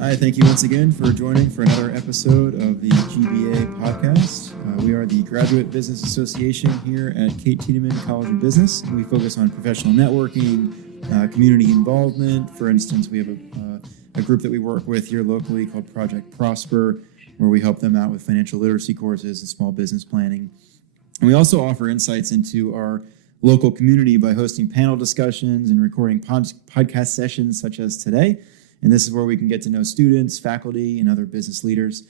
Hi, thank you once again for joining for another episode of the GBA Podcast. We are the Graduate Business Association here at Kate Tiedemann College of Business. We focus on professional networking, community involvement. For instance, we have a group that we work with here locally called Project Prosper, where we help them out with financial literacy courses and small business planning. And we also offer insights into our local community by hosting panel discussions and recording podcast sessions such as today. And this is where we can get to know students, faculty, and other business leaders.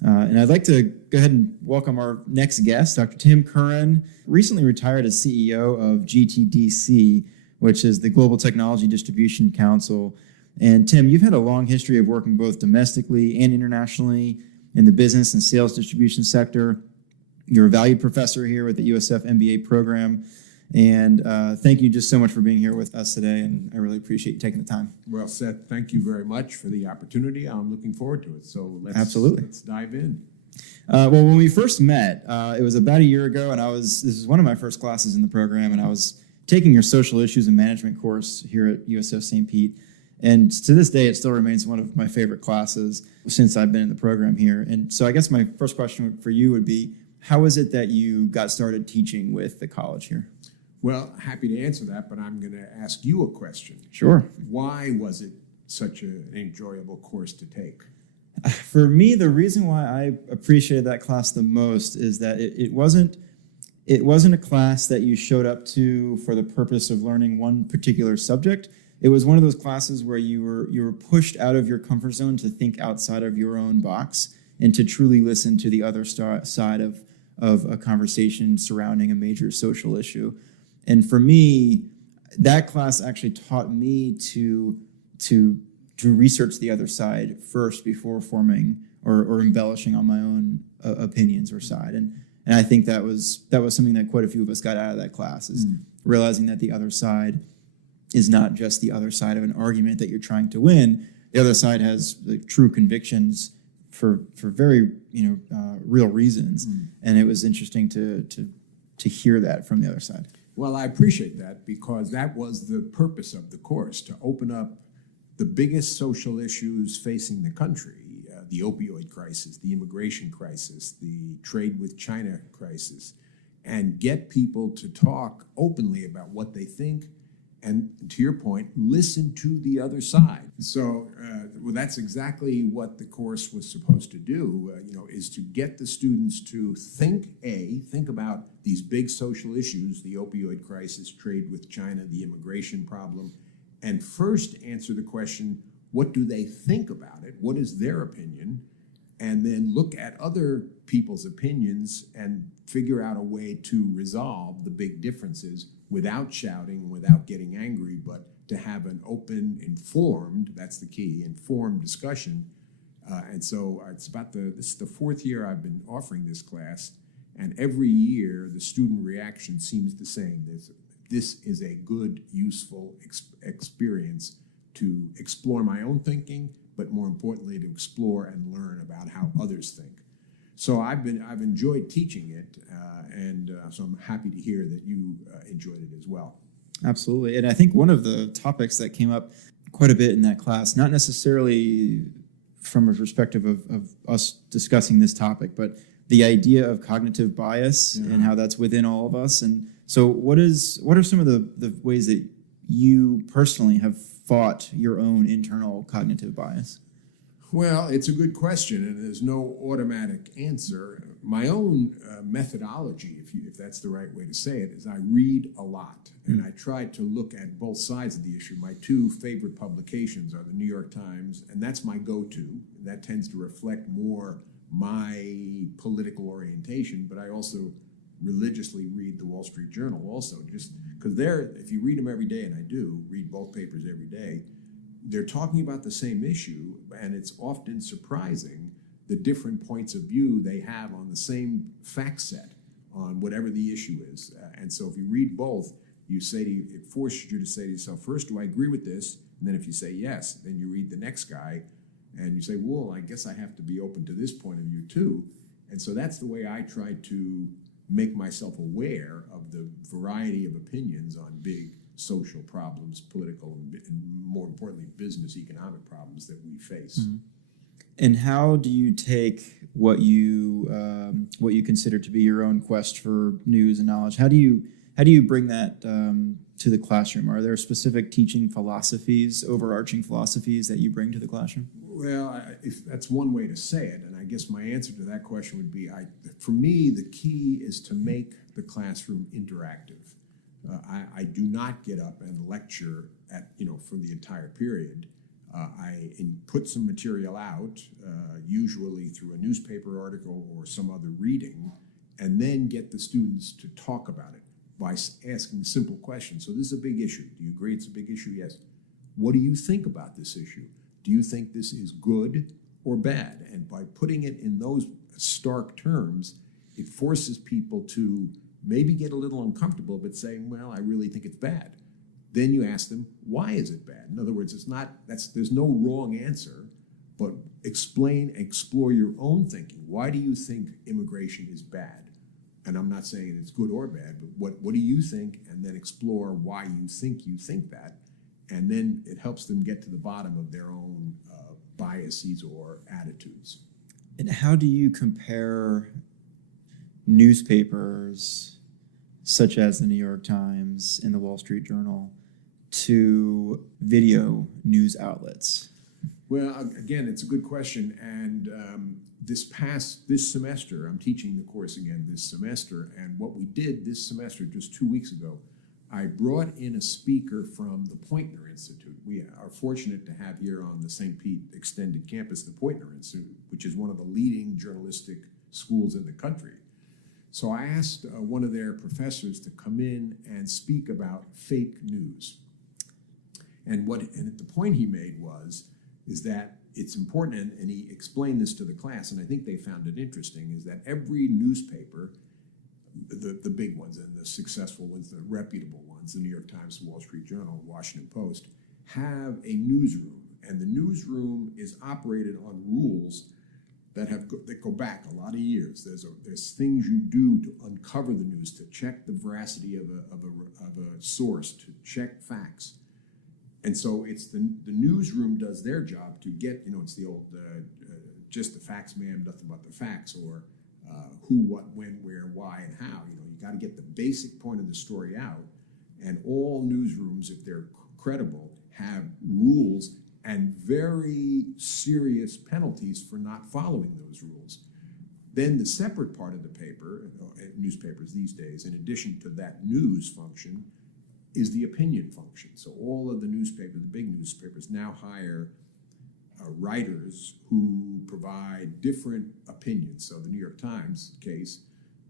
And I'd like to go ahead and welcome our next guest, Dr. Tim Curran, recently retired as CEO of GTDC, which is the Global Technology Distribution Council. And Tim, you've had a long history of working both domestically and internationally in the business and sales distribution sector. You're a valued professor here with the USF MBA program. And thank you just so much for being here with us today, and I really appreciate you taking the time. Well, Seth, thank you very much for the opportunity. I'm looking forward to it. So let's dive in. Well, when we first met, it was about a year ago, and this was one of my first classes in the program, and I was taking your social issues and management course here at USF St. Pete. And to this day, it still remains one of my favorite classes since I've been in the program here. And so I guess my first question for you would be, how is it that you got started teaching with the college here? Well, happy to answer that, but I'm going to ask you a question. Sure. Why was it such an enjoyable course to take? For me, the reason why I appreciated that class the most is that it wasn't a class that you showed up to for the purpose of learning one particular subject. It was one of those classes where you were pushed out of your comfort zone to think outside of your own box and to truly listen to the other side of a conversation surrounding a major social issue. And for me, that class actually taught me to research the other side first before forming or embellishing on my own opinions or side. And I think that was something that quite a few of us got out of that class, is realizing that the other side is not just the other side of an argument that you're trying to win. The other side has true convictions for very real reasons. And it was interesting to hear that from the other side. Well, I appreciate that, because that was the purpose of the course, to open up the biggest social issues facing the country, the opioid crisis, the immigration crisis, the trade with China crisis, and get people to talk openly about what they think, and to your point, listen to the other side. So, that's exactly what the course was supposed to do, is to get the students to think about these big social issues, the opioid crisis, trade with China, the immigration problem, and first answer the question, what do they think about it? What is their opinion? And then look at other people's opinions and figure out a way to resolve the big differences without shouting, without getting angry, but to have an open, informed, that's the key, informed discussion. And so this is the fourth year I've been offering this class, and every year the student reaction seems the same. This is a good, useful experience to explore my own thinking, but more importantly, to explore and learn about how others think. So I've enjoyed teaching it, and so I'm happy to hear that you enjoyed it as well. Absolutely. And I think one of the topics that came up quite a bit in that class, not necessarily from a perspective of us discussing this topic, but the idea of cognitive bias and how that's within all of us. And so what are some of the ways that you personally have fought your own internal cognitive bias? Well, it's a good question, and there's no automatic answer. My own methodology, if that's the right way to say it, is I read a lot, and I try to look at both sides of the issue. My two favorite publications are the New York Times, and that's my go-to. That tends to reflect more my political orientation, but I also religiously read the Wall Street Journal also, just because if you read them every day, and I do read both papers every day, they're talking about the same issue, and it's often surprising the different points of view they have on the same fact set on whatever the issue is. And so if you read both, it forces you to say to yourself, first, do I agree with this? And then if you say yes, then you read the next guy, and you say, well, I guess I have to be open to this point of view too. And so that's the way I try to make myself aware of the variety of opinions on big social problems, political, and more importantly, business, economic problems that we face. Mm-hmm. And how do you take what you consider to be your own quest for news and knowledge? How do you bring that to the classroom? Are there specific teaching philosophies, overarching philosophies that you bring to the classroom? Well, if that's one way to say it, and I guess my answer to that question would be, for me, the key is to make the classroom interactive. I do not get up and lecture for the entire period. I put some material out, usually through a newspaper article or some other reading, and then get the students to talk about it by asking simple questions. So this is a big issue. Do you agree it's a big issue? Yes. What do you think about this issue? Do you think this is good or bad? And by putting it in those stark terms, it forces people to maybe get a little uncomfortable, but saying, well, I really think it's bad. Then you ask them, why is it bad? In other words, there's no wrong answer, but explore your own thinking. Why do you think immigration is bad? And I'm not saying it's good or bad, but what do you think? And then explore why you think that. And then it helps them get to the bottom of their own biases or attitudes. And how do you compare newspapers such as the New York Times and the Wall Street Journal to video news outlets? Well, again, it's a good question. And this semester, I'm teaching the course again this semester. And what we did this semester, just 2 weeks ago, I brought in a speaker from the Poynter Institute. We are fortunate to have here on the St. Pete Extended Campus the Poynter Institute, which is one of the leading journalistic schools in the country. So I asked one of their professors to come in and speak about fake news. And the point he made is that it's important, and he explained this to the class, and I think they found it interesting, is that every newspaper, the big ones and the successful ones, the reputable ones, the New York Times, the Wall Street Journal, Washington Post, have a newsroom. And the newsroom is operated on rules that go back a lot of years. There's things you do to uncover the news, to check the veracity of a source, to check facts. And so it's the newsroom does their job to get, it's the old, just the facts, ma'am, nothing but the facts, or who, what, when, where, why, and how. You got to get the basic point of the story out. And all newsrooms, if they're credible, have rules and very serious penalties for not following those rules. Then the separate part of the paper, newspapers these days, in addition to that news function, is the opinion function. So all of the newspapers, the big newspapers, now hire writers who provide different opinions. So the New York Times case,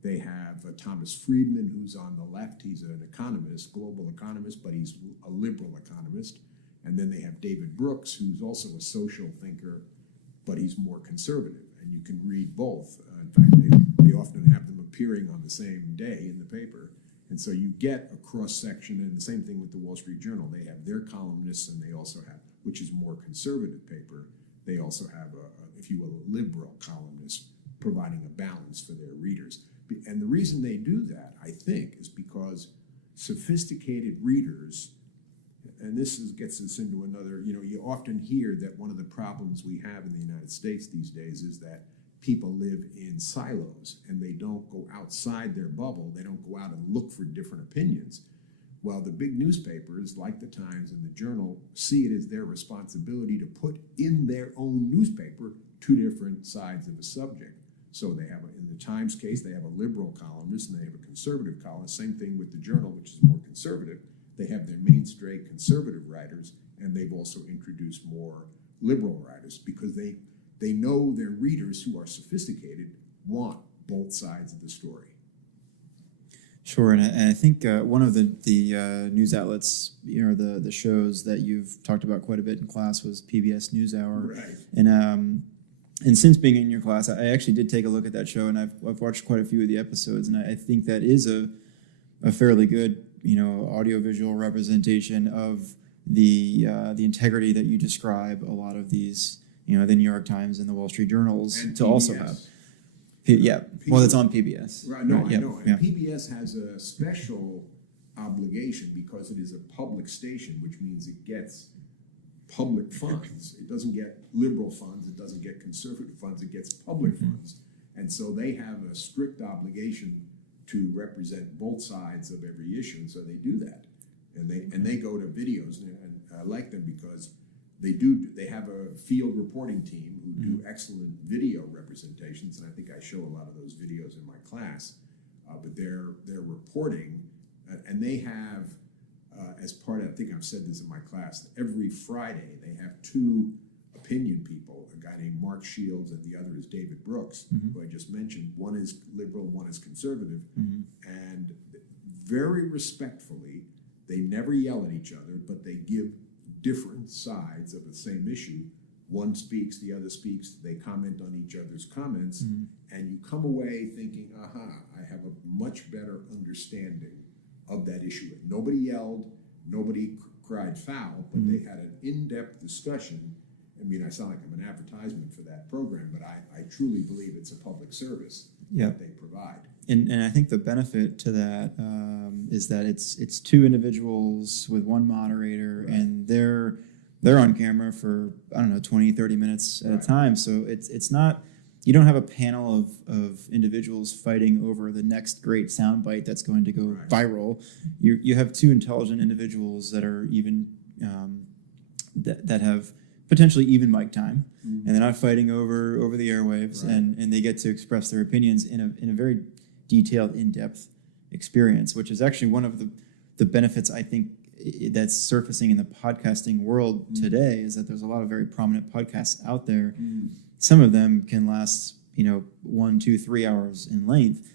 they have Thomas Friedman, who's on the left. He's an economist, global economist, but he's a liberal economist. And then they have David Brooks, who's also a social thinker, but he's more conservative. And you can read both. In fact, they often have them appearing on the same day in the paper. And so you get a cross-section, and the same thing with the Wall Street Journal. They have their columnists, and they also have, which is a more conservative paper, they also have, if you will, a liberal columnist providing a balance for their readers. And the reason they do that, I think, is because sophisticated readers, and gets us into another, you often hear that one of the problems we have in the United States these days is that people live in silos and they don't go outside their bubble. They don't go out and look for different opinions. Well, the big newspapers, like the Times and the Journal, see it as their responsibility to put in their own newspaper two different sides of a subject. So they have, in the Times case, they have a liberal columnist and they have a conservative columnist. Same thing with the Journal, which is more conservative. They have their mainstay conservative writers, and they've also introduced more liberal writers because they know their readers who are sophisticated want both sides of the story. Sure, and I think one of the news outlets, the shows that you've talked about quite a bit in class was PBS NewsHour. Right. And since being in your class, I actually did take a look at that show, and I've watched quite a few of the episodes, and I think that is a fairly good audiovisual representation of the integrity that you describe a lot of these the New York Times and the Wall Street Journals and to PBS. Also have. Well, it's on PBS. Right, no, right, I know. And PBS has a special obligation because it is a public station, which means it gets public funds. It doesn't get liberal funds. It doesn't get conservative funds. It gets public funds. And so they have a strict obligation to represent both sides of every issue, and so they do that. And they go to videos, and I like them because they have a field reporting team who do excellent video representations, and I think I show a lot of those videos in my class. But they're reporting, and they have as part of, I think I've said this in my class, every Friday they have two opinion people, a guy named Mark Shields and the other is David Brooks, who I just mentioned. One is liberal, one is conservative, and very respectfully, they never yell at each other, but they give different sides of the same issue. One speaks, the other speaks, they comment on each other's comments, and you come away thinking, I have a much better understanding of that issue. Nobody yelled, nobody cried foul, but they had an in-depth discussion. I mean, I sound like I'm an advertisement for that program, but I truly believe it's a public service that they provide. And I think the benefit to that is that it's two individuals with one moderator, and they're on camera for, 20, 30 minutes at a time. So it's not, you don't have a panel of individuals fighting over the next great soundbite that's going to go viral. You have two intelligent individuals that are even, that have potentially even mic time, and they're not fighting over the airwaves, and they get to express their opinions in a very detailed, in-depth experience, which is actually one of the benefits I think that's surfacing in the podcasting world today, is that there's a lot of very prominent podcasts out there. Some of them can last 1, 2, 3 hours in length.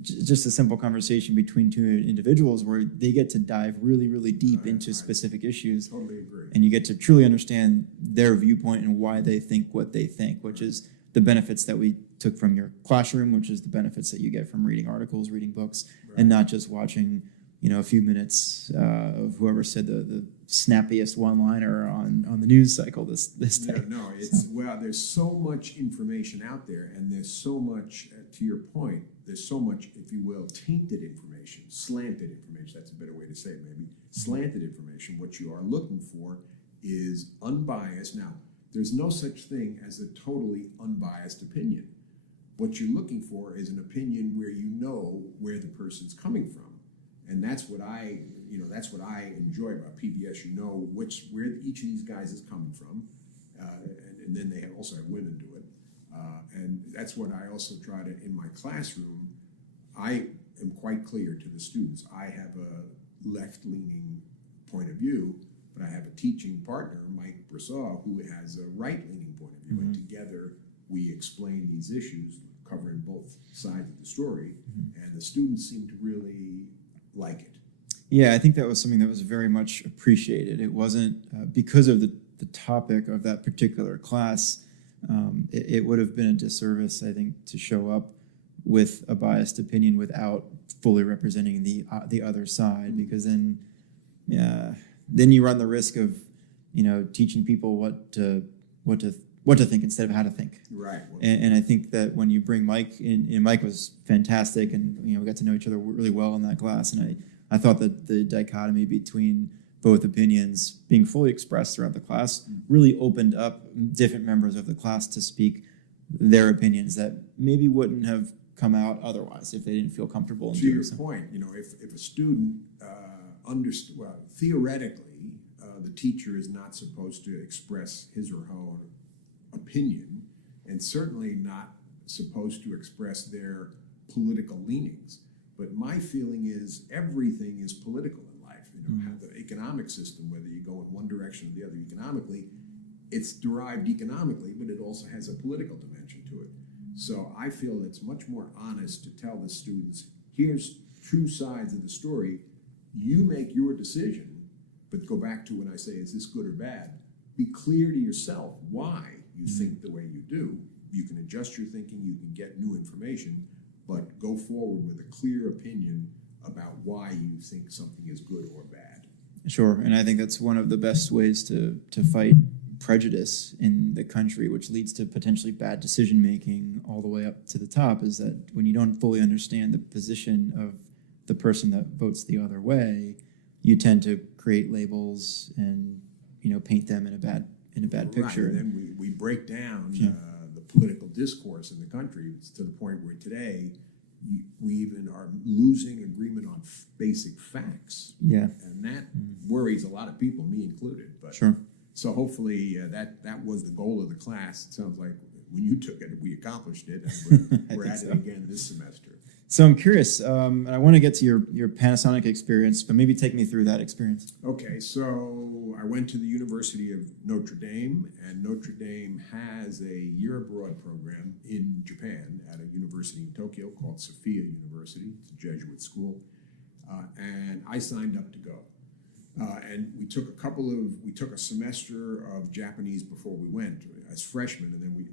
Just a simple conversation between two individuals where they get to dive really, really deep into specific issues. Totally agree. And you get to truly understand their viewpoint and why they think what they think, which is the benefits that we took from your classroom, which is the benefits that you get from reading articles, reading books, and not just watching a few minutes of whoever said the snappiest one-liner on the news cycle this day. There's so much information out there, and there's so much, to your point, there's so much, if you will, tainted information, slanted information, that's a better way to say it maybe, slanted information. What you are looking for is unbiased. Now, there's no such thing as a totally unbiased opinion. What you're looking for is an opinion where you know where the person's coming from. And that's what I enjoy about PBS. You know where each of these guys is coming from, and then they also have women do it. And that's what I also try to, in my classroom, I am quite clear to the students. I have a left-leaning point of view, but I have a teaching partner, Mike Brassau, who has a right-leaning point of view. And together we explain these issues, covering both sides of the story, and the students seem to really like it. Yeah, I think that was something that was very much appreciated. It wasn't because of the topic of that particular class. It would have been a disservice, I think, to show up with a biased opinion without fully representing the other side, because then you run the risk of teaching people what to think instead of how to think. Right. And I think that when you bring Mike in, and Mike was fantastic, and we got to know each other really well in that class, and I thought that the dichotomy between both opinions being fully expressed throughout the class really opened up different members of the class to speak their opinions that maybe wouldn't have come out otherwise if they didn't feel comfortable. To your point, if a student theoretically, the teacher is not supposed to express his or her own opinion, and certainly not supposed to express their political leanings. But my feeling is everything is political in life. The economic system, whether you go in one direction or the other economically, it's derived economically, but it also has a political dimension to it. So I feel it's much more honest to tell the students, here's two sides of the story. You make your decision, but go back to when I say, is this good or bad? Be clear to yourself why you think the way you do. You can adjust your thinking, you can get new information, but go forward with a clear opinion about why you think something is good or bad. Sure, and I think that's one of the best ways to fight prejudice in the country, which leads to potentially bad decision-making all the way up to the top, is that when you don't fully understand the position of the person that votes the other way, you tend to create labels and paint them in a bad picture. Right, and then we break down Yeah. the political discourse in the country to the point where today we even are losing agreement on basic facts. Yeah. And that worries a lot of people, me included. But Sure. So hopefully that was the goal of the class. It sounds like when you took it, we accomplished it, and we're at it again this semester. So I'm curious, and I want to get to your Panasonic experience, but maybe take me through that experience. Okay, so I went to the University of Notre Dame, and Notre Dame has a year abroad program in Japan at a university in Tokyo called Sophia University. It's a Jesuit school, and I signed up to go. And we took a semester of Japanese before we went as freshmen, and then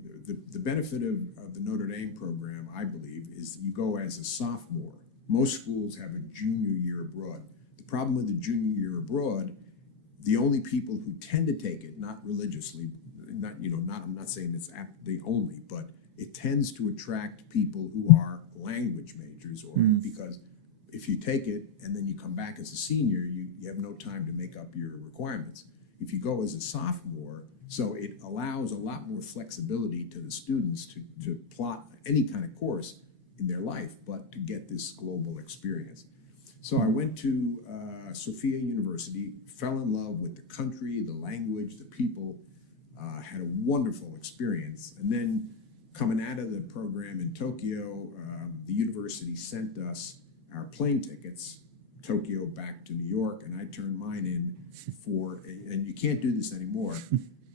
the benefit of the Notre Dame program, I believe, is that you go as a sophomore. Most schools have a junior year abroad. The problem with the junior year abroad, the only people who tend to take it, not religiously, I'm not saying it's the only, but it tends to attract people who are language majors, or because if you take it and then you come back as a senior, you have no time to make up your requirements. If you go as a sophomore, so it allows a lot more flexibility to the students to plot any kind of course in their life, but to get this global experience. So I went to Sophia University, fell in love with the country, the language, the people, had a wonderful experience. And then coming out of the program in Tokyo, the university sent us our plane tickets, Tokyo back to New York, and I turned mine in and you can't do this anymore,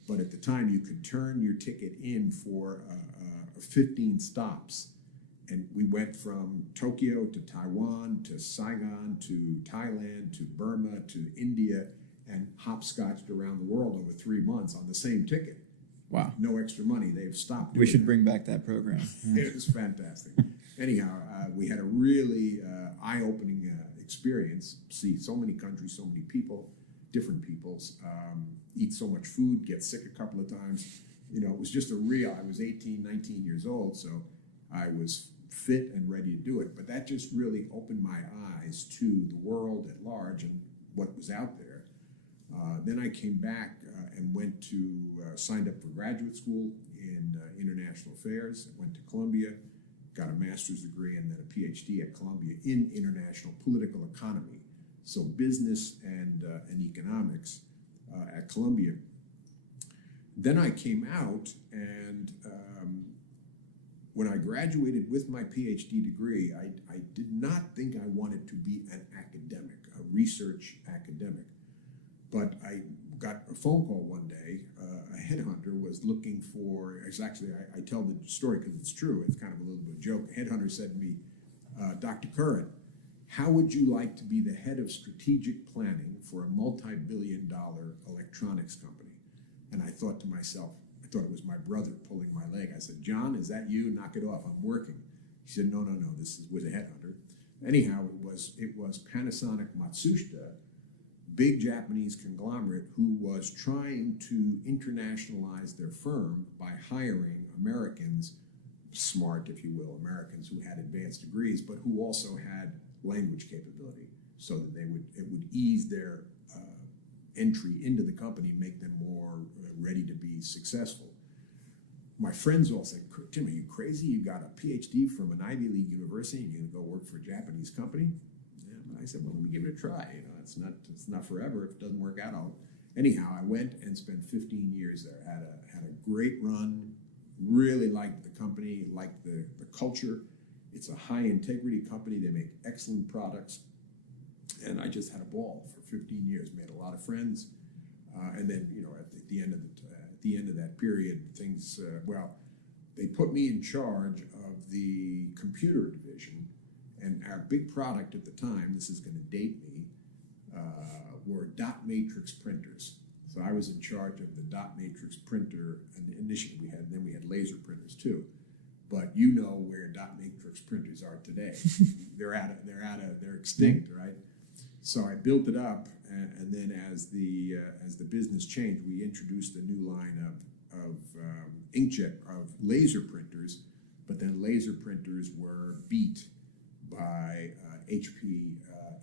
but at the time you could turn your ticket in for 15 stops. And we went from Tokyo to Taiwan to Saigon to Thailand to Burma to India, and hopscotched around the world over 3 months on the same ticket. Wow. No extra money. They've stopped doing We should that. bring back that program. It was fantastic. Anyhow, we had a really eye-opening experience. See so many countries, so many people, different peoples, eat so much food, get sick a couple of times. It was just I was 18, 19 years old, so I was fit and ready to do it. But that just really opened my eyes to the world at large and what was out there. Then I came back and went to, signed up for graduate school in international affairs. I went to Columbia, got a master's degree and then a PhD at Columbia in international political economy. So business and economics at Columbia. Then I came out, and when I graduated with my PhD degree, I did not think I wanted to be an academic, a research academic. But I got a phone call one day. A headhunter was looking for, I tell the story because it's true, it's kind of a little bit of a joke. A headhunter said to me, Dr. Curran, how would you like to be the head of strategic planning for a multi-billion-dollar electronics company? And I thought to myself, I thought it was my brother pulling my leg. I said, John, is that you? Knock it off, I'm working. He said, no, this was a headhunter. Anyhow, it was Panasonic Matsushita, big Japanese conglomerate who was trying to internationalize their firm by hiring Americans, smart, if you will, Americans who had advanced degrees, but who also had language capability, so that it would ease their entry into the company, make them more ready to be successful. My friends all said, Tim, are you crazy? You got a PhD from an Ivy League university and you're going to go work for a Japanese company? And I said, well, let me give it a try. It's not forever. If it doesn't work out, Anyhow, I went and spent 15 years there. Had a great run. Really liked the company, liked the culture. It's a high integrity company. They make excellent products. And I just had a ball for 15 years. Made a lot of friends. And then, at the end of that period, things, they put me in charge of the computer division. And our big product at the time, this is going to date me, were dot matrix printers. So I was in charge of the dot matrix printer, and initially we had laser printers too. But you know where dot matrix printers are today. They're extinct, right? So I built it up, and then as the business changed, we introduced a new line of inkjet, of laser printers, but then laser printers were beat by HP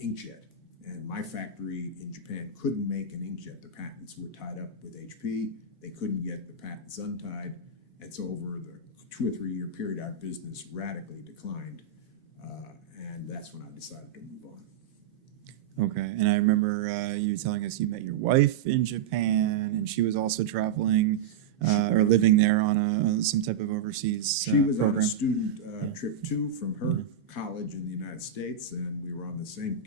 inkjet. And my factory in Japan couldn't make an inkjet. The patents were tied up with HP. They couldn't get the patents untied. And so over the 2 or 3 year period, our business radically declined. And that's when I decided to move on. Okay. And I remember you telling us you met your wife in Japan, and she was also traveling or living there on some type of overseas She was program. on a student trip too from her college in the United States, and we were on the same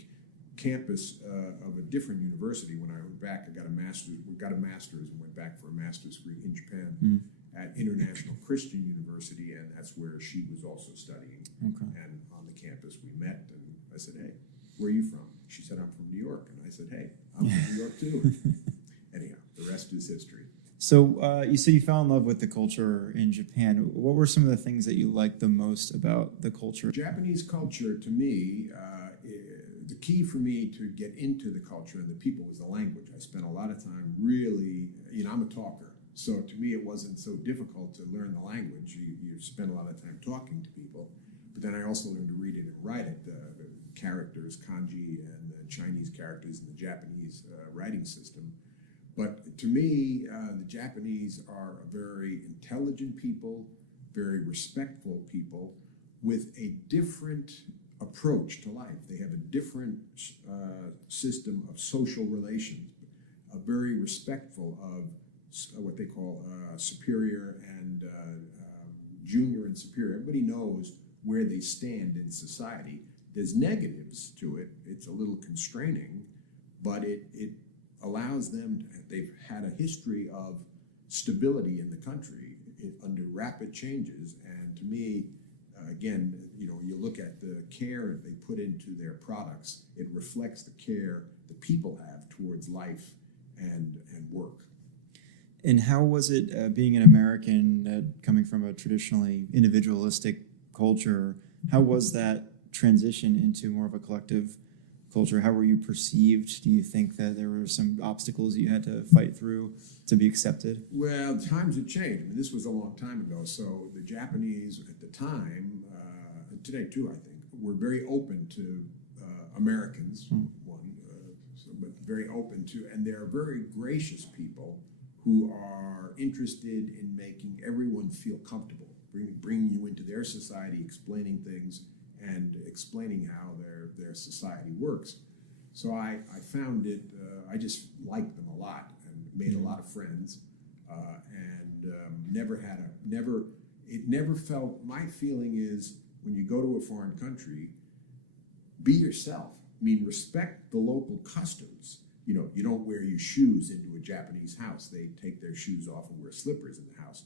campus of a different university. When I went back, I got a master's. We got a master's and went back for a master's degree in Japan at International Christian University, and that's where she was also studying. Okay. And on the campus, we met, and I said, "Hey, where are you from?" She said, "I'm from New York," and I said, "Hey, I'm from New York too." Anyhow, the rest is history. So you said you fell in love with the culture in Japan. What were some of the things that you liked the most about the culture? Japanese culture, to me, the key for me to get into the culture and the people was the language. I spent a lot of time really, I'm a talker. So to me, it wasn't so difficult to learn the language. You spend a lot of time talking to people. But then I also learned to read it and write it. The characters, kanji, and the Chinese characters in the Japanese writing system. But to me, the Japanese are a very intelligent people, very respectful people with a different approach to life. They have a different system of social relations, very respectful of what they call superior and junior and superior. Everybody knows where they stand in society. There's negatives to it. It's a little constraining, but it allows them, they've had a history of stability in the country under rapid changes. And to me, again, you look at the care they put into their products, it reflects the care the people have towards life and work. And how was it being an American coming from a traditionally individualistic culture? How was that transition into more of a collective culture? How were you perceived? Do you think that there were some obstacles you had to fight through to be accepted? Well, times have changed. I mean, this was a long time ago. So the Japanese at the time, today too, I think, were very open to Americans, but very open to, and they're very gracious people who are interested in making everyone feel comfortable, bringing you into their society, explaining things, and explaining how their society works. So I found it, I just liked them a lot and made a lot of friends, and it never felt, my feeling is when you go to a foreign country, be yourself. I mean, respect the local customs. You don't wear your shoes into a Japanese house. They take their shoes off and wear slippers in the house.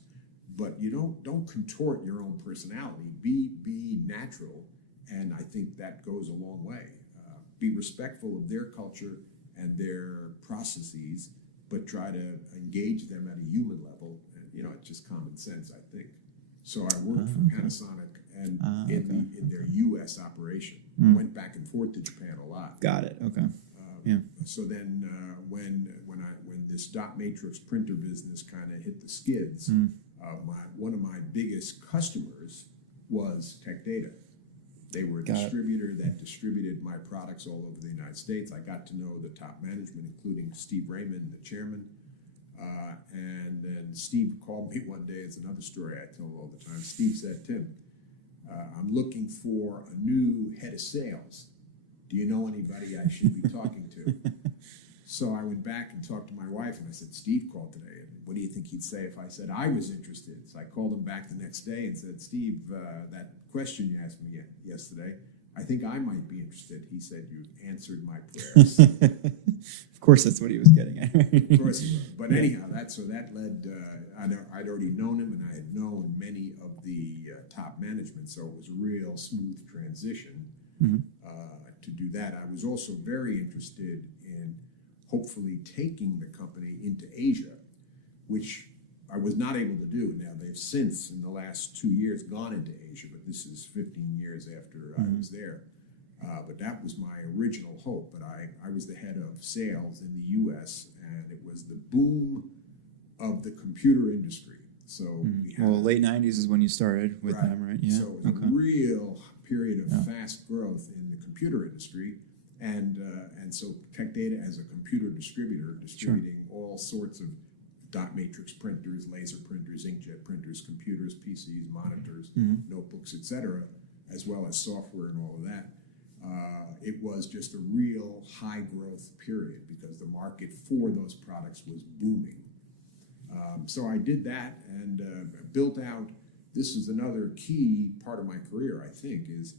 But you don't contort your own personality. Be natural. And I think that goes a long way. Be respectful of their culture and their processes, but try to engage them at a human level. And, it's just common sense, I think. So I worked for Panasonic and in their U.S. operation. Went back and forth to Japan a lot. Got it. Okay. Yeah. So then when this dot matrix printer business kind of hit the skids, one of my biggest customers was Tech Data. They were a distributor that distributed my products all over the United States. I got to know the top management, including Steve Raymond, the chairman. And then Steve called me one day. It's another story I tell all the time. Steve said, "Tim, I'm looking for a new head of sales. Do you know anybody I should be talking to?" So I went back and talked to my wife, and I said, "Steve called today. And what do you think he'd say if I said I was interested?" So I called him back the next day and said, "Steve, that question you asked me yesterday, I think I might be interested." He said, "You've answered my prayers." Of course, that's what he was getting at. Of course he was. But anyhow, that led, I'd already known him, and I had known many of the top management, so it was a real smooth transition to do that. I was also very interested in hopefully taking the company into Asia, which I was not able to do. Now, they've since, in the last 2 years, gone into Asia, but this is 15 years after I was there. But that was my original hope. But I was the head of sales in the U.S., and it was the boom of the computer industry. So we had late 90s is when you started with them, right? Yeah. So it was a real period of fast growth in the computer industry. And so Tech Data as a computer distributor, distributing all sorts of dot matrix printers, laser printers, inkjet printers, computers, PCs, monitors, notebooks, etc., as well as software and all of that. It was just a real high growth period because the market for those products was booming. So I did that and built out. This is another key part of my career, I think, is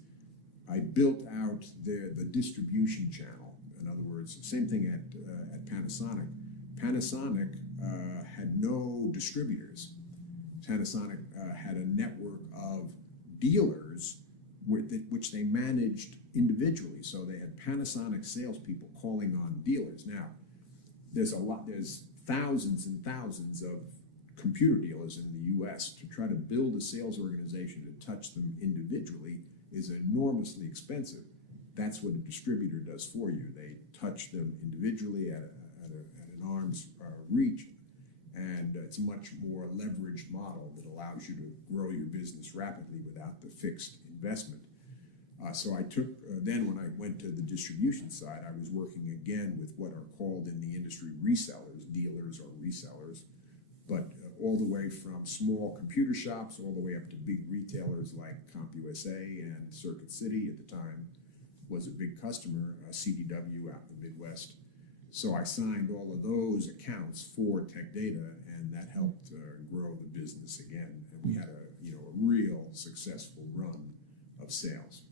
I built out the distribution channel. In other words, same thing at Panasonic. Panasonic had no distributors. Panasonic had a network of dealers which they managed individually. So they had Panasonic salespeople calling on dealers. Now, there's thousands and thousands of computer dealers in the U.S. To try to build a sales organization to touch them individually is enormously expensive. That's what a distributor does for you. They touch them individually at an arm's reach, and it's a much more leveraged model that allows you to grow your business rapidly without the fixed investment. So I took, then when I went to the distribution side, I was working again with what are called in the industry resellers, dealers or resellers, but all the way from small computer shops all the way up to big retailers like CompUSA and Circuit City at the time was a big customer, CDW out in the Midwest. So I signed all of those accounts for Tech Data, and that helped grow the business again. And we had a real successful run of sales.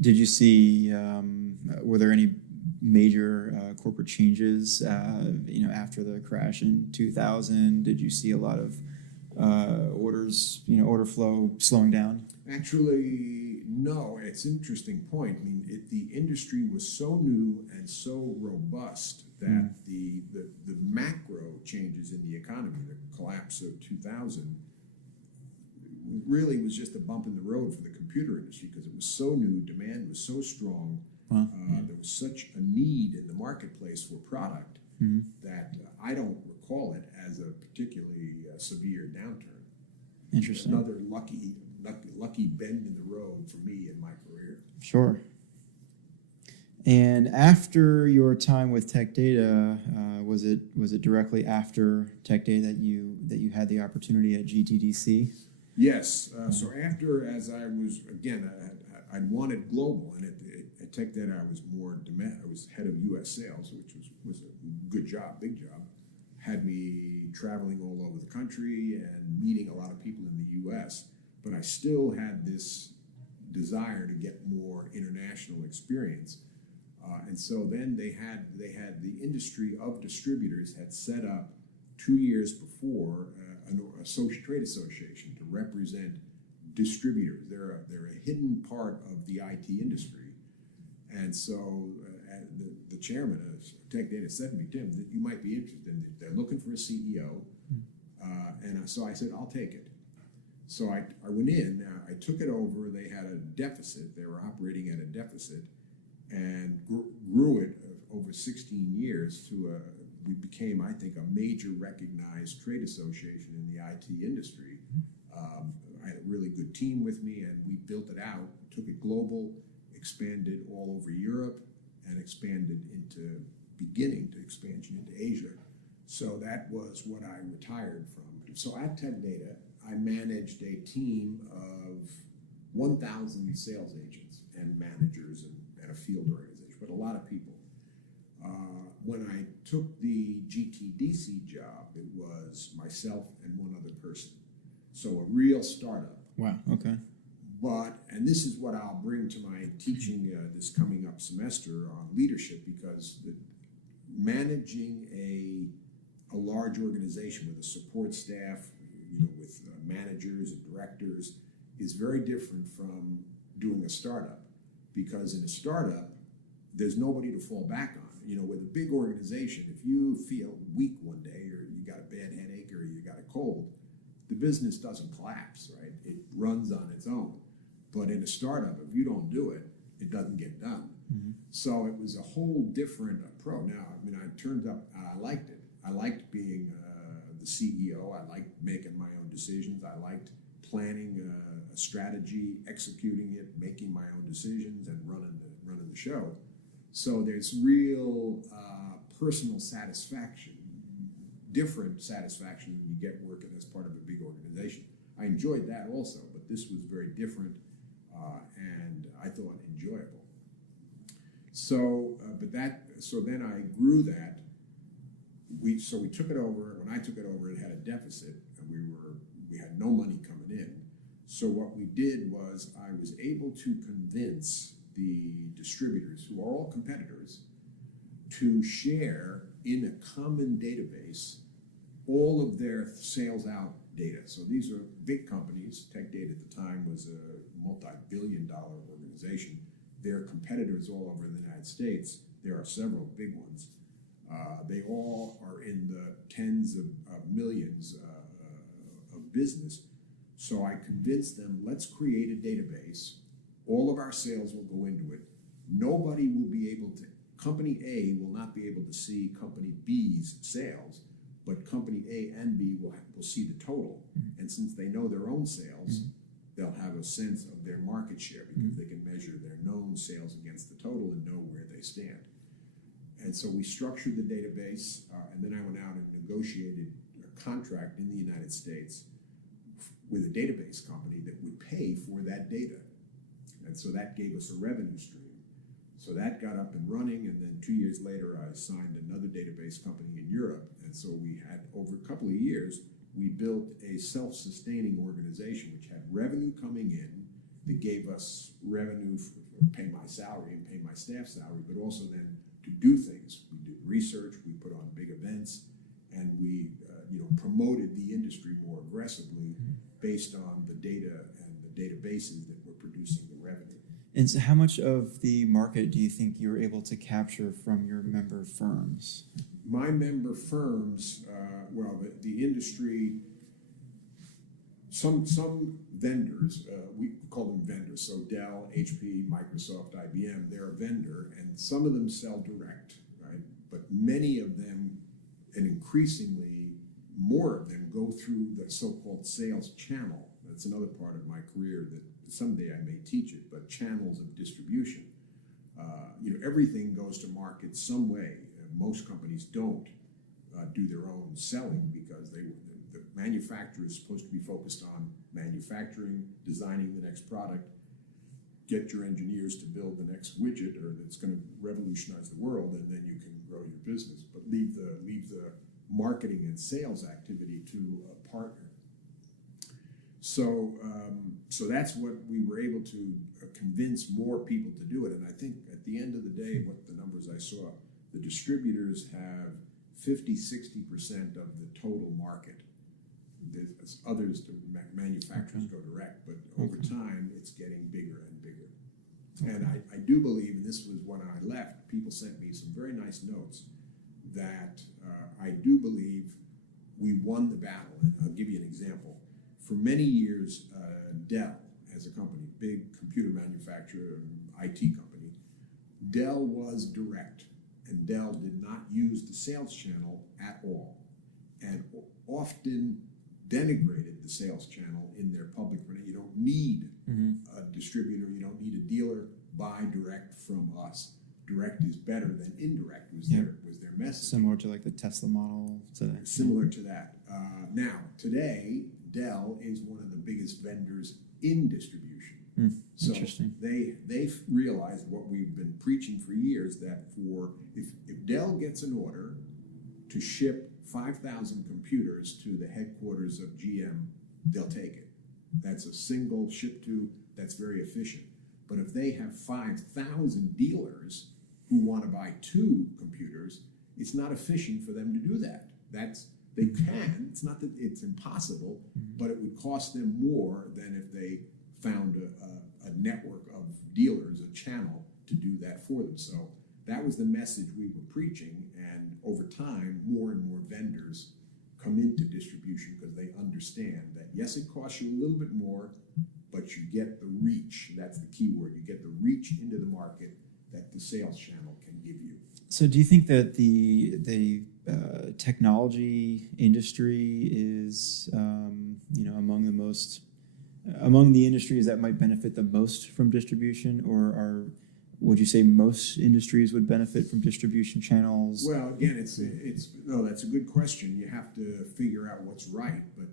Did you see, were there any major corporate changes, after the crash in 2000? Did you see a lot of orders, order flow slowing down? Actually, no. It's an interesting point. I mean, the industry was so new and so robust that the macro changes in the economy, the collapse of 2000, really was just a bump in the road for the computer industry because it was so new, demand was so strong, there was such a need in the marketplace for product that I don't recall it as a particularly severe downturn. Interesting. Another lucky bend in the road for me in my career. Sure. And after your time with Tech Data, was it directly after Tech Data that you had the opportunity at GTDC? Yes. So after, as I was, again, I wanted global, and at Tech Data I was I was head of U.S. sales, which was a good job, big job. Had me traveling all over the country and meeting a lot of people in the U.S., but I still had this desire to get more international experience. And so then they had the industry of distributors had set up 2 years before a trade association to represent distributors. They're a hidden part of the IT industry. And so the chairman of Tech Data said to me, Tim, that you might be interested in it. They're looking for a CEO. And so I said, I'll take it. So I went in, I took it over. They had a deficit. They were operating at a deficit and grew it over 16 years to we became, I think, a major recognized trade association in the IT industry. I had a really good team with me, and we built it out, took it global, expanded all over Europe, and expanded into expansion into Asia. So that was what I retired from. So at Tech Data, I managed a team of 1,000 sales agents and managers and a field organization, but a lot of people. When I took the GTDC job, it was myself and one other person. So a real startup. Wow, okay. And this is what I'll bring to my teaching this coming up semester on leadership, because managing a large organization with a support staff, with managers and directors, is very different from doing a startup. Because in a startup, there's nobody to fall back on. With a big organization, if you feel weak one day, or you got a bad headache, or you got a cold, the business doesn't collapse, right? It runs on its own. But in a startup, if you don't do it, it doesn't get done. So it was a whole different approach. Now, I turned up, I liked it. I liked being the CEO. I liked making my own decisions. I liked planning a strategy, executing it, making my own decisions, and running the show. So there's real personal satisfaction, different satisfaction than you get working as part of a big organization. I enjoyed that also, but this was very different and I thought enjoyable. So, so then I grew that. We took it over. When I took it over, it had a deficit, and we had no money coming in. So what we did was I was able to convince the distributors, who are all competitors, to share in a common database all of their sales out data. So these are big companies. Tech Data at the time was a multi-billion-dollar organization. They're competitors all over the United States. There are several big ones. They all are in the tens of millions of business. So I convinced them, let's create a database. All of our sales will go into it. Nobody will be able to, Company A will not be able to see Company B's sales, but Company A and B will see the total. And since they know their own sales, they'll have a sense of their market share because they can measure their known sales against the total and know where they stand. And so we structured the database, and then I went out and negotiated a contract in the United States with a database company that would pay for that data. And so that gave us a revenue stream. So that got up and running, and then 2 years later, I signed another database company in Europe. And so we had, over a couple of years, we built a self-sustaining organization which had revenue coming in that gave us revenue for pay my salary and pay my staff salary, but also then to do things. We did research, we put on big events, and we promoted the industry more aggressively based on the data and the databases that were producing the revenue. And so how much of the market do you think you were able to capture from your member firms? My member firms, the industry, some vendors, we call them vendors, so Dell, HP, Microsoft, IBM, they're a vendor, and some of them sell direct, right? But many of them, and increasingly more of them, go through the so-called sales channel. That's another part of my career that someday I may teach it, but channels of distribution. Everything goes to market some way. Most companies don't do their own selling because the manufacturer is supposed to be focused on manufacturing, designing the next product, get your engineers to build the next widget or that's going to revolutionize the world, and then you can grow your business. But leave the marketing and sales activity to a partner. So that's what we were able to convince more people to do it. And I think at the end of the day, what the numbers I saw, the distributors have 50-60% of the total market. There's others, the manufacturers go direct, but over time it's getting bigger and bigger. And I do believe, and this was when I left, people sent me some very nice notes, that I do believe we won the battle. And I'll give you an example. For many years, Dell, as a company, big computer manufacturer, IT company, Dell was direct, and Dell did not use the sales channel at all, and often denigrated the sales channel in their public. You don't need a distributor, you don't need a dealer. Buy direct from us. Direct is better than indirect was their message. Similar to like the Tesla model today. Similar to that. Now, today, Dell is one of the biggest vendors in distribution. So Interesting. They've realized what we've been preaching for years, that if Dell gets an order to ship 5,000 computers to the headquarters of GM, they'll take it. That's a single ship to, that's very efficient. But if they have 5,000 dealers who want to buy 2 computers, it's not efficient for them to do that. They can, it's not that it's impossible, but it would cost them more than if they found a network of dealers, a channel, to do that for them. So that was the message we were preaching, and over time, more and more vendors come into distribution because they understand that, yes, it costs you a little bit more, but you get the reach. That's the key word. You get the reach into the market that the sales channel can give you. So do you think that the technology industry is among the industries that might benefit the most from distribution, or are would you say most industries would benefit from distribution channels? Well, again, that's a good question. You have to figure out what's right, but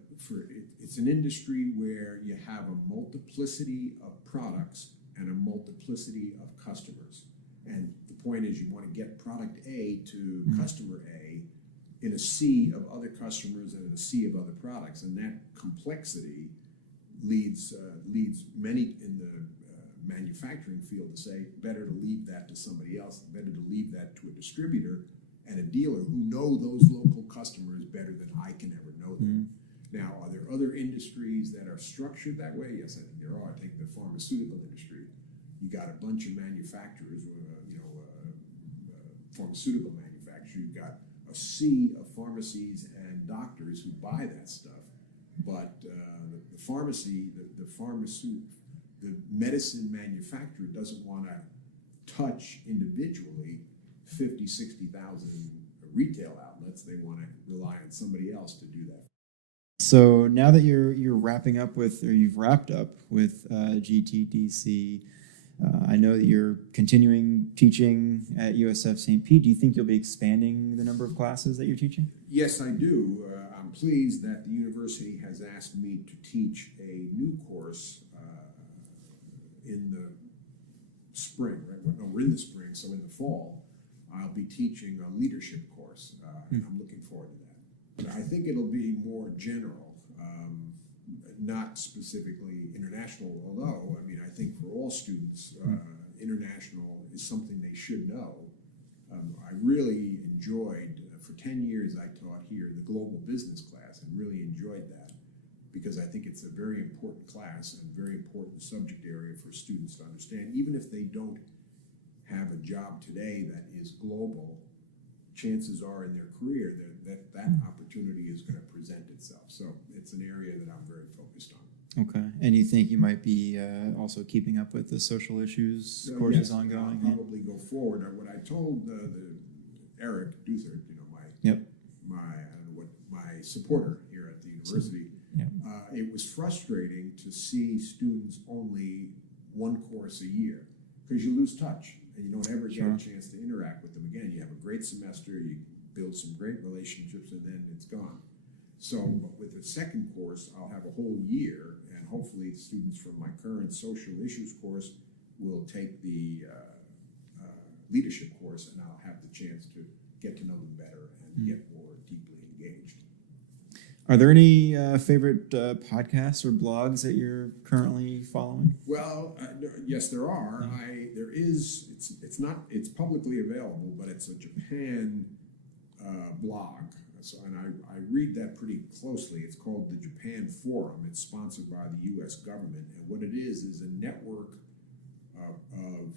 it's an industry where you have a multiplicity of products and a multiplicity of customers. And the point is, you want to get product A to customer A in a sea of other customers and in a sea of other products, and that complexity leads many in the manufacturing field to say, better to leave that to somebody else, better to leave that to a distributor and a dealer who know those local customers better than I can ever know them. Now, are there other industries that are structured that way? Yes, I think there are. Take the pharmaceutical industry. You got a bunch of manufacturers, pharmaceutical manufacturers. You've got a sea of pharmacies and doctors who buy that stuff. But the medicine manufacturer doesn't want to touch individually 50, 60,000 retail outlets. They want to rely on somebody else to do that. So now that you're wrapping up with, or you've wrapped up with GTDC, I know that you're continuing teaching at USF St. Pete. Do you think you'll be expanding the number of classes that you're teaching? Yes, I do. I'm pleased that the university has asked me to teach a new course in the spring, right? Well, no, we're in the spring, so in the fall, I'll be teaching a leadership course. And I'm looking forward to that. But I think it'll be more general, not specifically international, although, I mean, I think for all students, international is something they should know. I really enjoyed, for 10 years I taught here, the global business class, and really enjoyed that, because I think it's a very important class and very important subject area for students to understand. Even if they don't have a job today that is global, chances are in their career that opportunity is going to present itself. So it's an area that I'm very focused on. Okay. And you think you might be also keeping up with the social issues courses ongoing? I'll probably go forward. What I told Eric Duthert, my supporter here at the university, it was frustrating to see students only one course a year, because you lose touch and you don't ever get a chance to interact with them again. You have a great semester, you build some great relationships, and then it's gone. So, but with the second course, I'll have a whole year, and hopefully students from my current social issues course will take the leadership course, and I'll have the chance to get to know them better and get more deeply engaged. Are there any favorite podcasts or blogs that you're currently following? Well, yes, there are. There is. It's publicly available, but it's a Japan blog. So, and I read that pretty closely. It's called the Japan Forum. It's sponsored by the U.S. government, and what it is a network of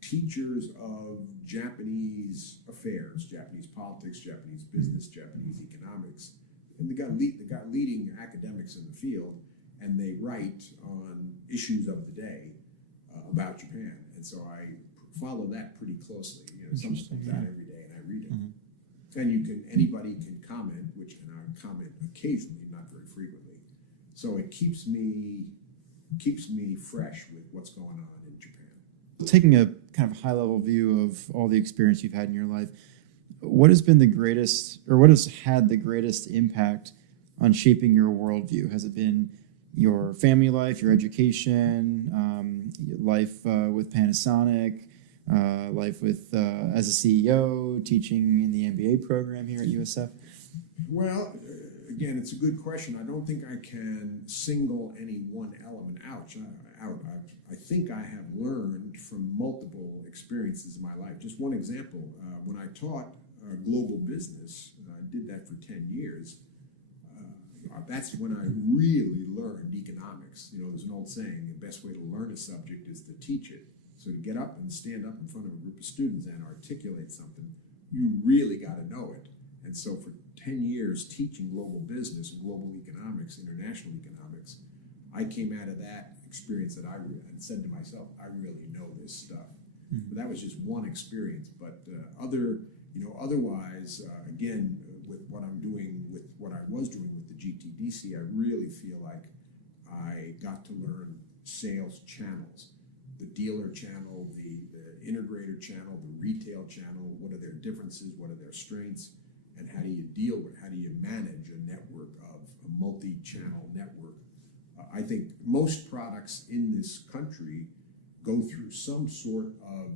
teachers of Japanese affairs, Japanese politics, Japanese business, Japanese economics. And they got leading academics in the field, and they write on issues of the day about Japan. And so I follow that pretty closely. Something comes out every day, and I read it. And anybody can comment, and I comment occasionally, not very frequently. So it keeps me fresh with what's going on in Japan. Taking a kind of high-level view of all the experience you've had in your life, what has been the greatest, or what has had the greatest impact on shaping your worldview? Has it been your family life, your education, life with Panasonic, life with as a CEO, teaching in the MBA program here at USF? Well, again, it's a good question. I don't think I can single any one element out. I think I have learned from multiple experiences in my life. Just one example, when I taught global business, I did that for 10 years. That's when I really learned economics. There's an old saying, the best way to learn a subject is to teach it. So to get up and stand up in front of a group of students and articulate something, you really got to know it. And so for 10 years teaching global business and global economics, international economics, I came out of that experience that I said to myself, I really know this stuff. But that was just one experience. But otherwise, again, with what I'm doing, with what I was doing with the GTDC, I really feel like I got to learn sales channels. the dealer channel, the integrator channel, the retail channel. What are their differences? What are their strengths? And how do you manage a network of a multi-channel network? I think most products in this country go through some sort of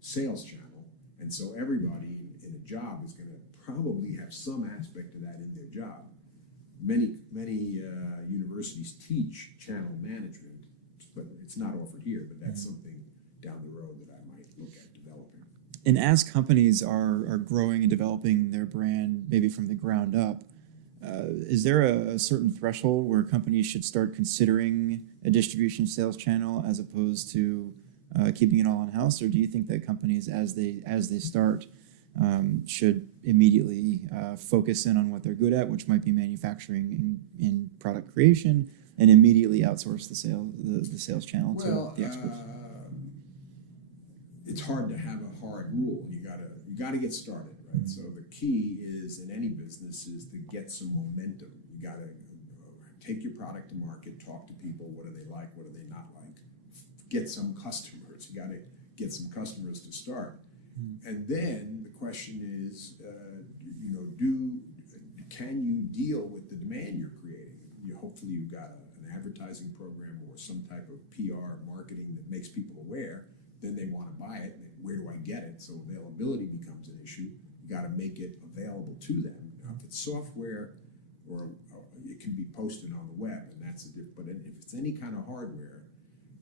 sales channel, and so everybody in a job is going to probably have some aspect of that in their job. Many universities teach channel management, but it's not offered here. But that's something down the road that I might look at developing. And as companies are growing and developing their brand, maybe from the ground up, is there a certain threshold where companies should start considering a distribution sales channel as opposed to keeping it all in-house? Or do you think that companies, as they start, should immediately focus in on what they're good at, which might be manufacturing in product creation, and immediately outsource the sales channel to the experts? It's hard to have a hard rule. You gotta get started, right? Mm-hmm. So the key is in any business is to get some momentum. You gotta take your product to market, talk to people. What do they like? What do they not like? Get some customers. You gotta get some customers to start. Mm-hmm. And then the question is, can you deal with the demand you're creating? Hopefully you've got an advertising program or some type of PR marketing that makes people aware. Then they want to buy it. Where do I get it? So availability becomes an issue. You got to make it available to them. Now, if it's software, or it can be posted on the web, and that's a different. But if it's any kind of hardware,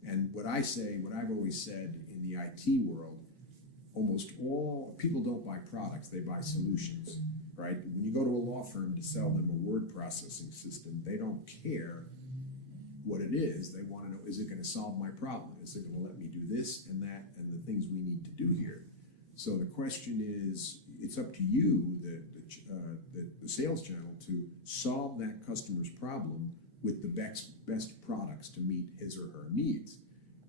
and what I've always said in the IT world, almost all people don't buy products; they buy solutions. Right? When you go to a law firm to sell them a word processing system, they don't care what it is. They want to know, is it going to solve my problem? Is it going to let me do this and that and the things we need to do here? So the question is, it's up to you, the sales channel, to solve that customer's problem with the best products to meet his or her needs.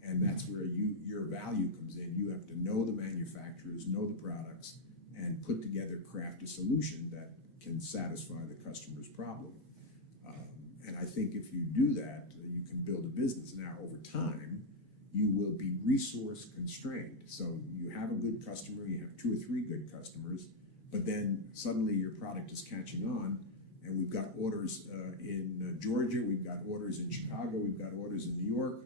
And that's where your value comes in. You have to know the manufacturers, know the products, and put together, craft a solution that can satisfy the customer's problem. And I think if you do that, you can build a business. Now, over time, you will be resource constrained. So you have a good customer, you have 2 or 3 good customers, but then suddenly your product is catching on, and we've got orders in Georgia, we've got orders in Chicago, we've got orders in New York.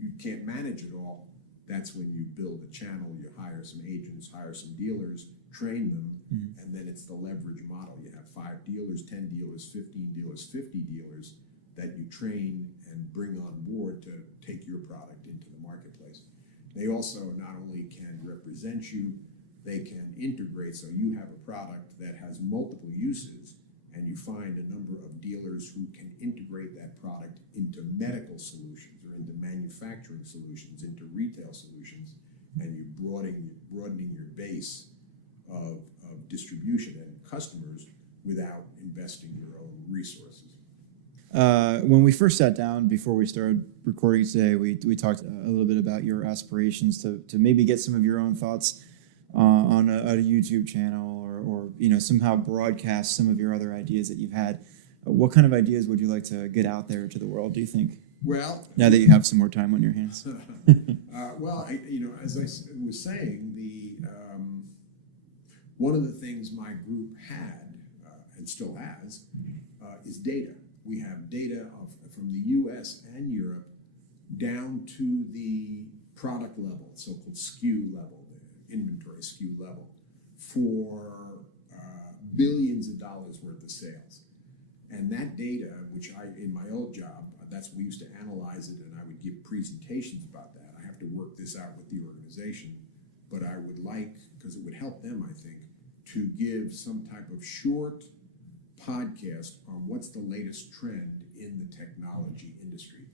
You can't manage it all. That's when you build a channel, you hire some agents, hire some dealers, train them, and then it's the leverage model. You have 5 dealers, 10 dealers, 15 dealers, 50 dealers that you train and bring on board to take your product into the marketplace. They also not only can represent you, they can integrate. So you have a product that has multiple uses, and you find a number of dealers who can integrate that product into medical solutions or into manufacturing solutions, into retail solutions, and you broadening your base of distribution and customers without investing your own resources. When we first sat down before we started recording today, we talked a little bit about your aspirations to maybe get some of your own thoughts on a YouTube channel or somehow broadcast some of your other ideas that you've had. What kind of ideas would you like to get out there to the world, do you think? Well, now that you have some more time on your hands. As I was saying, one of the things my group had and still has is data. We have data from the U.S. and Europe down to the product level, so-called SKU level, the inventory SKU level, for billions of dollars worth of sales. And that data, which in my old job, we used to analyze it, and I would give presentations about that. I have to work this out with the organization, but I would like, because it would help them, I think, to give some type of short podcast on what's the latest trend in the technology industry.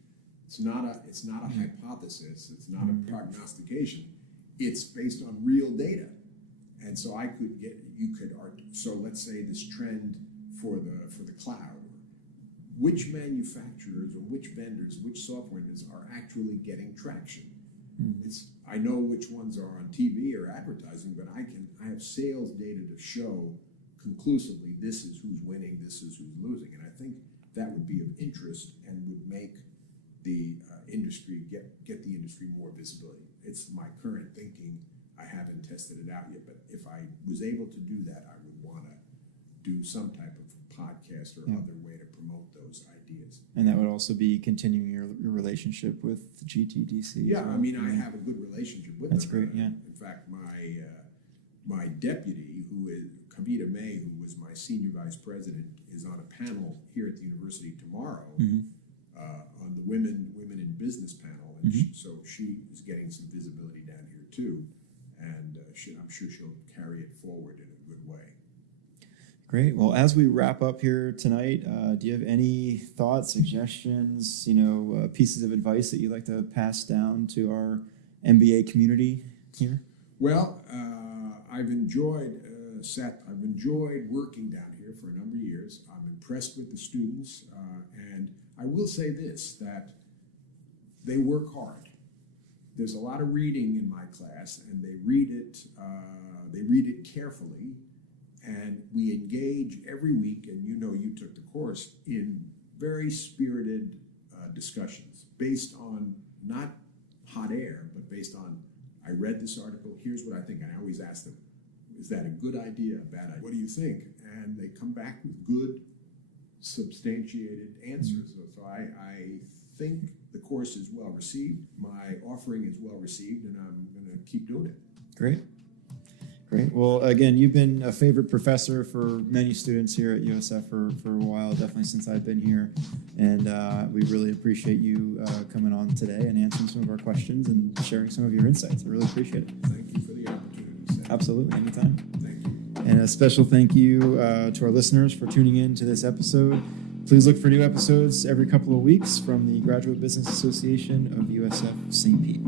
It's not a hypothesis. It's not a prognostication. It's based on real data. And so so let's say this trend for the cloud, which manufacturers or which vendors, which software vendors are actually getting traction. I know which ones are on TV or advertising, but I have sales data to show conclusively this is who's winning, this is who's losing. And I think that would be of interest and would make the industry, get the industry more visibility. It's my current thinking. I haven't tested it out yet, but if I was able to do that, I would want to do some type of podcast or other way to promote those ideas. And that would also be continuing your relationship with GTDC. Yeah, well. I mean, I have a good relationship with That's them. That's great, yeah. In fact, my deputy, who is Kavita May, who was my senior vice president, is on a panel here at the university tomorrow on the women in business panel, and so she is getting some visibility down here too, and I'm sure she'll carry it forward in a good way. Great. Well, as we wrap up here tonight, do you have any thoughts, suggestions, pieces of advice that you'd like to pass down to our MBA community here? Well, I've enjoyed working down here for a number of years. I'm impressed with the students, and I will say this, that they work hard. There's a lot of reading in my class, and they read it carefully, and we engage every week, and you took the course, in very spirited discussions based on not hot air, but based on, I read this article, here's what I think, and I always ask them, is that a good idea, a bad idea? What do you think? And they come back with good, substantiated answers. So I think the course is well received. My offering is well received, and I'm going to keep doing it. Great. Well, again, you've been a favorite professor for many students here at USF for a while, definitely since I've been here. And we really appreciate you coming on today and answering some of our questions and sharing some of your insights. I really appreciate it. Thank you for the opportunity, Sam. Absolutely, anytime. Thank you. And a special thank you to our listeners for tuning in to this episode. Please look for new episodes every couple of weeks from the Graduate Business Association of USF St. Pete.